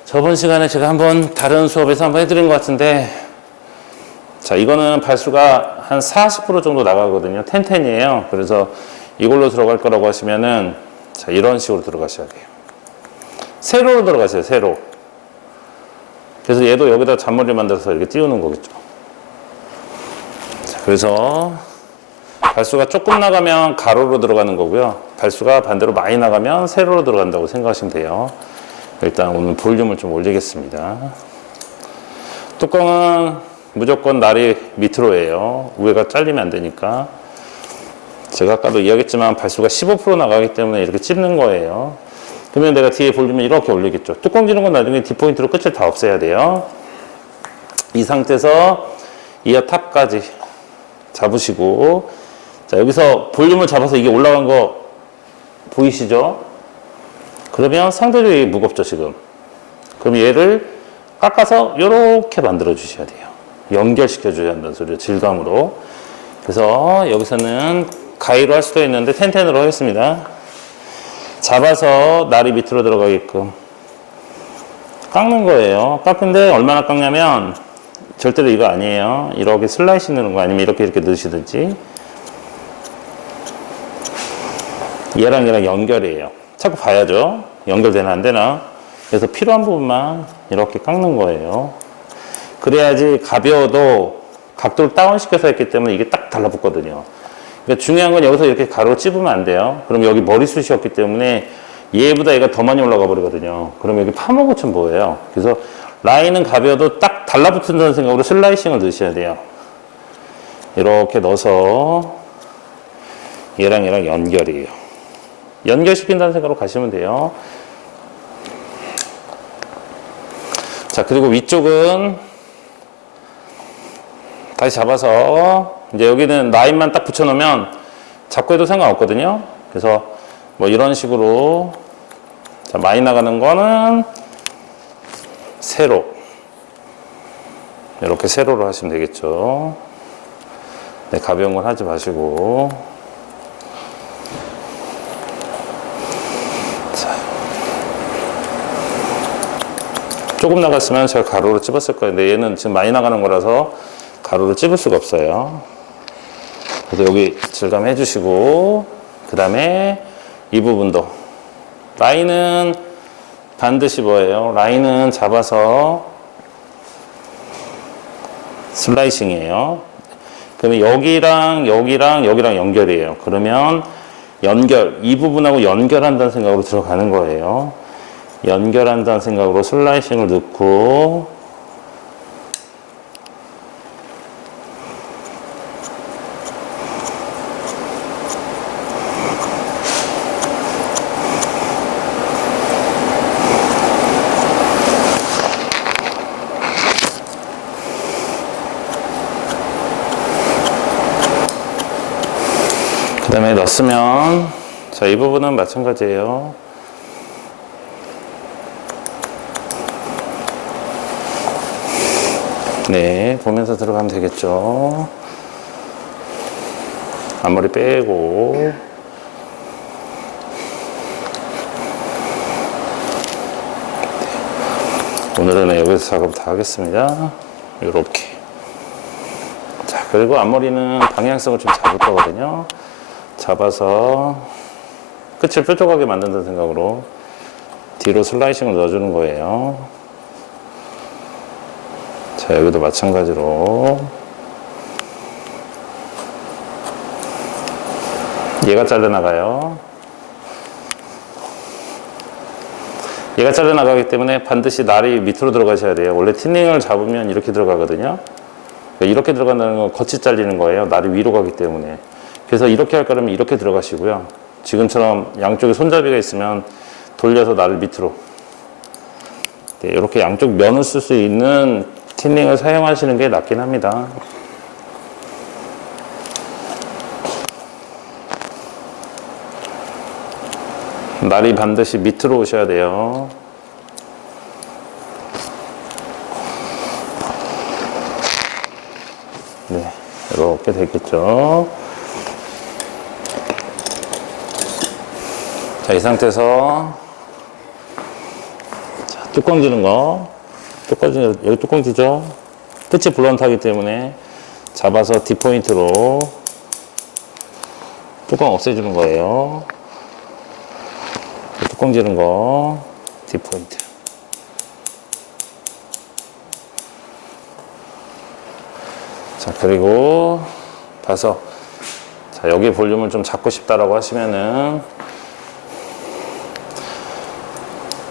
저번 시간에 제가 한번 다른 수업에서 한번 해드린 것 같은데, 자, 이거는 발수가 한 40% 정도 나가거든요. 10-10이에요. 그래서 이걸로 들어갈 거라고 하시면은, 자, 이런 식으로 들어가셔야 돼요. 세로로 들어가세요, 세로. 그래서 얘도 여기다 잔머리를 만들어서 이렇게 띄우는 거겠죠. 자, 그래서 발수가 조금 나가면 가로로 들어가는 거고요. 발수가 반대로 많이 나가면 세로로 들어간다고 생각하시면 돼요. 일단 오늘 볼륨을 좀 올리겠습니다. 뚜껑은 무조건 날이 밑으로 해요. 위가 잘리면 안 되니까. 제가 아까도 이야기했지만 발수가 15% 나가기 때문에 이렇게 찝는 거예요. 그러면 내가 뒤에 볼륨을 이렇게 올리겠죠. 뚜껑 지는 건 나중에 뒷포인트로 끝을 다 없애야 돼요. 이 상태에서 이어 탑까지 잡으시고, 자, 여기서 볼륨을 잡아서 이게 올라간 거 보이시죠? 그러면 상대적으로 무겁죠, 지금. 그럼 얘를 깎아서 이렇게 만들어 주셔야 돼요. 연결시켜 줘야 한다는 소리죠, 질감으로. 그래서 여기서는 가위로 할 수도 있는데 10-10으로 하겠습니다. 잡아서 날이 밑으로 들어가게끔 깎는 거예요. 깎는데 얼마나 깎냐면 절대로 이거 아니에요. 이렇게 슬라이싱 넣는 거 아니면 이렇게 넣으시든지. 얘랑 연결이에요. 자꾸 봐야죠. 연결되나 안 되나. 그래서 필요한 부분만 이렇게 깎는 거예요. 그래야지 가벼워도 각도를 다운시켜서 했기 때문에 이게 딱 달라붙거든요. 그러니까 중요한 건 여기서 이렇게 가로로 찝으면 안 돼요. 그럼 여기 머리숱이었기 때문에 얘보다 얘가 더 많이 올라가 버리거든요. 그럼 여기 파먹으면 뭐예요? 그래서 라인은 가벼워도 딱 달라붙는다는 생각으로 슬라이싱을 넣으셔야 돼요. 이렇게 넣어서 얘랑 연결이에요. 연결시킨다는 생각으로 가시면 돼요. 자, 그리고 위쪽은 다시 잡아서 이제 여기는 라인만 딱 붙여놓으면 잡고 해도 상관없거든요. 그래서 뭐 이런 식으로, 자, 많이 나가는 거는 세로, 이렇게 세로로 하시면 되겠죠. 네, 가벼운 건 하지 마시고. 자, 조금 나갔으면 제가 가로로 찝었을 거예요. 근데 얘는 지금 많이 나가는 거라서 가로로 찝을 수가 없어요. 그래서 여기 질감 해주시고, 그 다음에 이 부분도 라인은 반드시 뭐예요? 라인은 잡아서 슬라이싱이에요. 그러면 여기랑 연결이에요. 그러면 이 부분하고 연결한다는 생각으로 들어가는 거예요. 연결한다는 생각으로 슬라이싱을 넣고, 그 다음에 넣었으면, 자, 이 부분은 마찬가지예요. 네, 보면서 들어가면 되겠죠. 앞머리 빼고. 오늘은 여기서 작업 다 하겠습니다. 요렇게. 자, 그리고 앞머리는 방향성을 좀 잡을 거거든요. 잡아서 끝을 뾰족하게 만든다는 생각으로 뒤로 슬라이싱을 넣어주는 거예요. 자, 여기도 마찬가지로 얘가 잘려나가요. 얘가 잘려나가기 때문에 반드시 날이 밑으로 들어가셔야 돼요. 원래 티닝을 잡으면 이렇게 들어가거든요. 이렇게 들어간다는 건 겉이 잘리는 거예요. 날이 위로 가기 때문에. 그래서 이렇게 할 거라면 이렇게 들어가시고요. 지금처럼 양쪽에 손잡이가 있으면 돌려서 날을 밑으로. 네, 이렇게 양쪽 면을 쓸 수 있는 티닝을 사용하시는 게 낫긴 합니다. 날이 반드시 밑으로 오셔야 돼요. 네, 이렇게 되겠죠. 자, 이 상태에서 자, 뚜껑 지는 거. 여기 뚜껑 지죠? 끝이 블런트하기 때문에 잡아서 D포인트로 뚜껑 없애주는 거예요. 뚜껑 지는 거 D포인트. 자, 그리고 봐서 자, 여기 볼륨을 좀 잡고 싶다라고 하시면은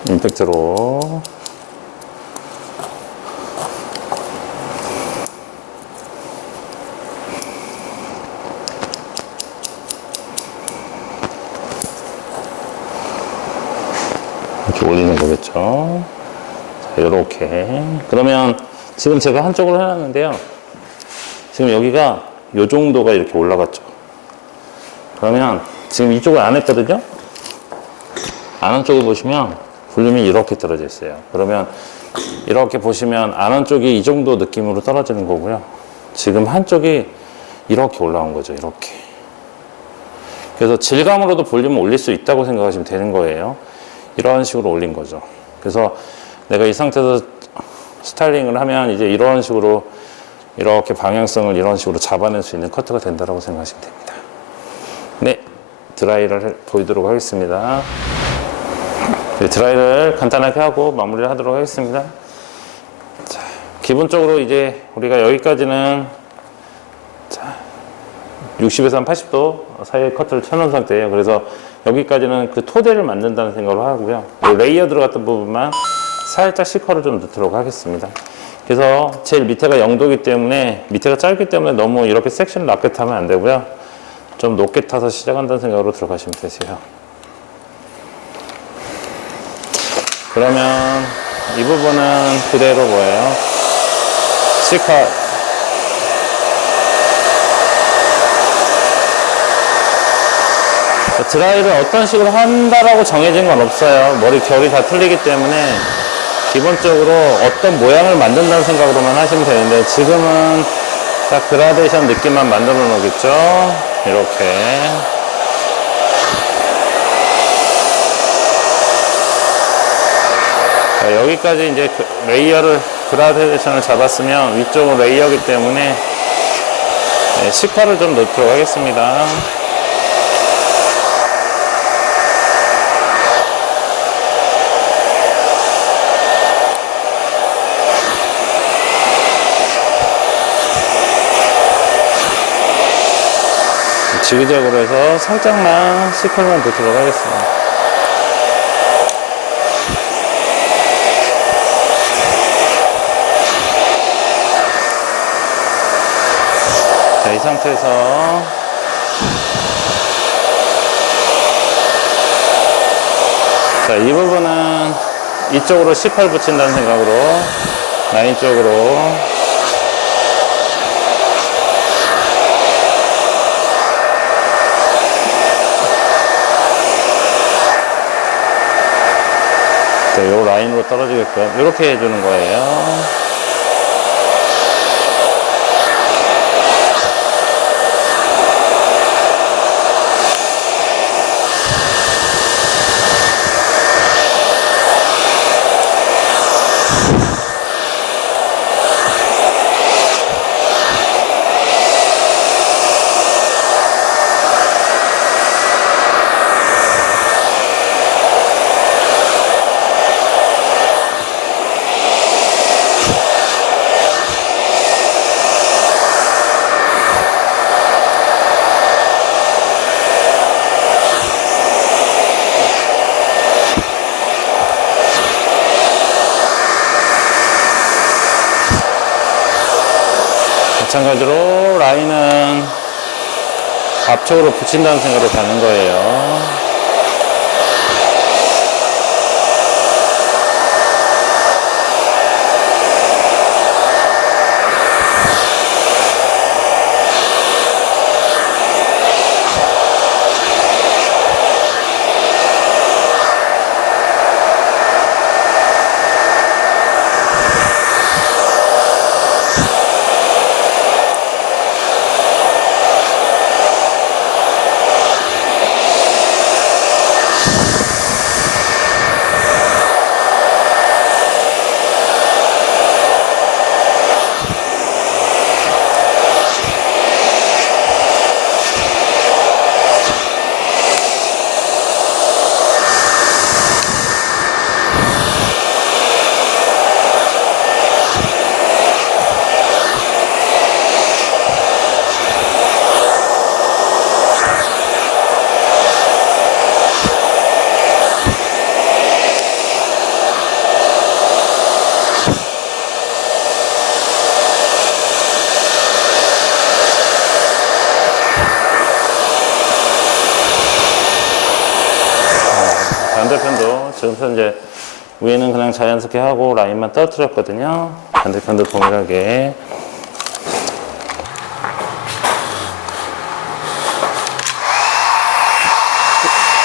임팩트로 이렇게 올리는 거겠죠. 자, 요렇게. 그러면 지금 제가 한쪽으로 해놨는데요. 지금 여기가 요 정도가 이렇게 올라갔죠. 그러면 지금 이쪽을 안 했거든요. 안 한 쪽을 보시면 볼륨이 이렇게 떨어져 있어요. 그러면 이렇게 보시면 안 한 쪽이 이 정도 느낌으로 떨어지는 거고요. 지금 한쪽이 이렇게 올라온 거죠. 이렇게. 그래서 질감으로도 볼륨을 올릴 수 있다고 생각하시면 되는 거예요. 이런 식으로 올린 거죠. 그래서 내가 이 상태에서 스타일링을 하면 이제 이런 식으로 이렇게 방향성을 이런 식으로 잡아낼 수 있는 커트가 된다고 생각하시면 됩니다. 네, 드라이를 보이도록 하겠습니다. 네, 드라이를 간단하게 하고 마무리를 하도록 하겠습니다. 자, 기본적으로 이제 우리가 여기까지는 자, 60에서 한 80도 사이에 커트를 쳐놓은 상태예요. 그래서 여기까지는 그 토대를 만든다는 생각으로 하고요. 레이어 들어갔던 부분만 살짝 시커를 좀 넣도록 하겠습니다. 그래서 제일 밑에가 0도이기 때문에 밑에가 짧기 때문에 너무 이렇게 섹션을 낮게 타면 안 되고요. 좀 높게 타서 시작한다는 생각으로 들어가시면 되세요. 그러면 이 부분은 그대로 뭐예요? C컷. 드라이를 어떤 식으로 한다라고 정해진 건 없어요. 머리 결이 다 틀리기 때문에 기본적으로 어떤 모양을 만든다는 생각으로만 하시면 되는데 지금은 딱 그라데이션 느낌만 만들어 놓겠죠. 이렇게. 자, 여기까지 이제 레이어를 그라데이션을 잡았으면 위쪽은 레이어이기 때문에 네, C컷을 좀 넣도록 하겠습니다. 지그재그로 해서 살짝만 C컷만 넣도록 하겠습니다. 자, 이 상태에서 자, 이 부분은 이쪽으로 C컷 붙인다는 생각으로 라인 쪽으로 이 라인으로 떨어지게끔 이렇게 해주는 거예요. 마찬가지로 라인은 앞쪽으로 붙인다는 생각으로 가는 거예요. 반대편도 지금 현재 위에는 그냥 자연스럽게 하고 라인만 떨어뜨렸거든요. 반대편도 동일하게.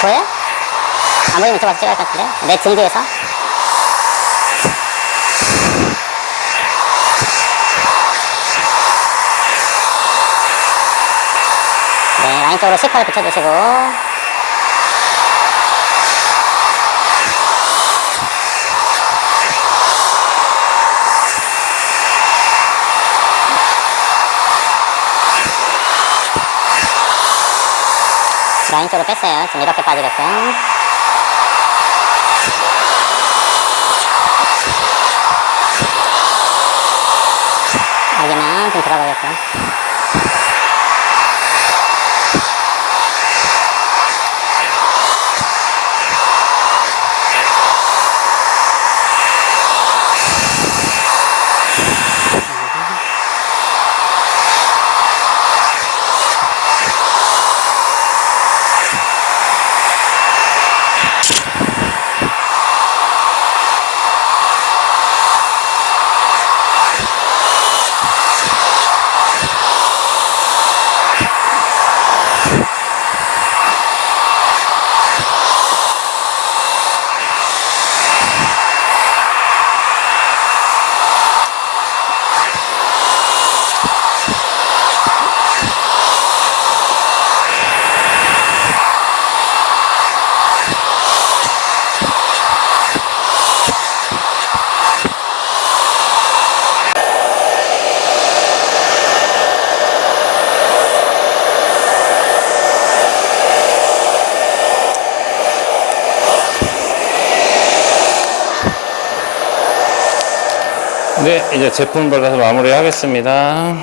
보여요? 안 보이면 이쪽 와서 찍어야 할 것 같은데? 내 등 뒤에서? 네, 라인 쪽으로 실파를 붙여주시고. 라인 쪽으로 뺐어요. 지금 이렇게 빠지게끔. 여기만 좀 들어가게끔. 네, 이제 제품 발라서 마무리 하겠습니다.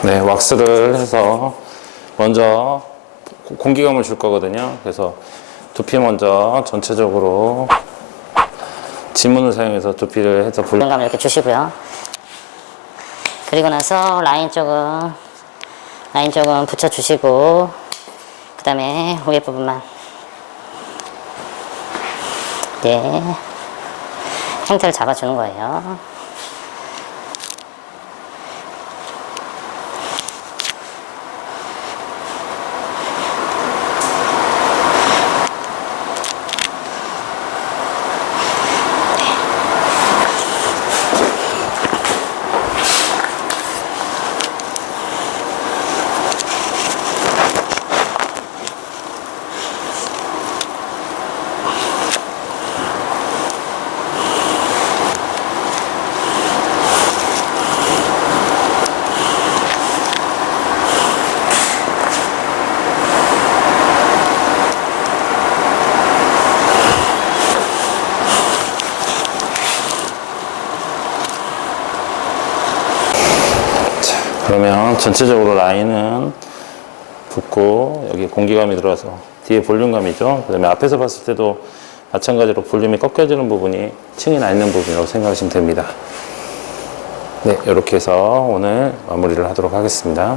네, 왁스를 해서 먼저 공기감을 줄 거거든요. 그래서 두피 먼저 전체적으로 지문을 사용해서 두피를 해서 볼륨감을 이렇게 주시고요. 그리고 나서 라인 쪽은 붙여주시고, 그 다음에 위에 부분만 형태를 잡아주는 거예요. 그러면 전체적으로 라인은 붓고 여기 공기감이 들어와서 뒤에 볼륨감이죠. 그 다음에 앞에서 봤을 때도 마찬가지로 볼륨이 꺾여지는 부분이 층이 나 있는 부분이라고 생각하시면 됩니다. 네, 이렇게 해서 오늘 마무리를 하도록 하겠습니다.